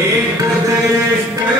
Yeah.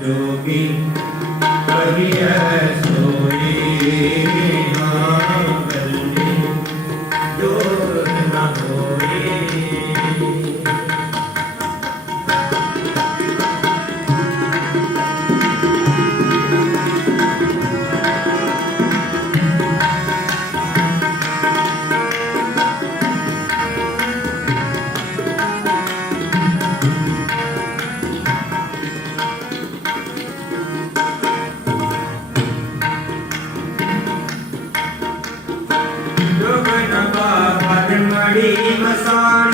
जोगी कहिए सोई ਬੜੀ ਮਸਾਨ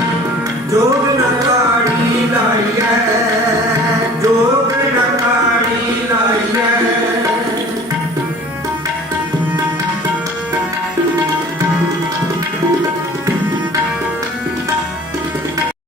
ਜੋਗ ਨਾ ਕਾੜੀ ਲਾਇਆ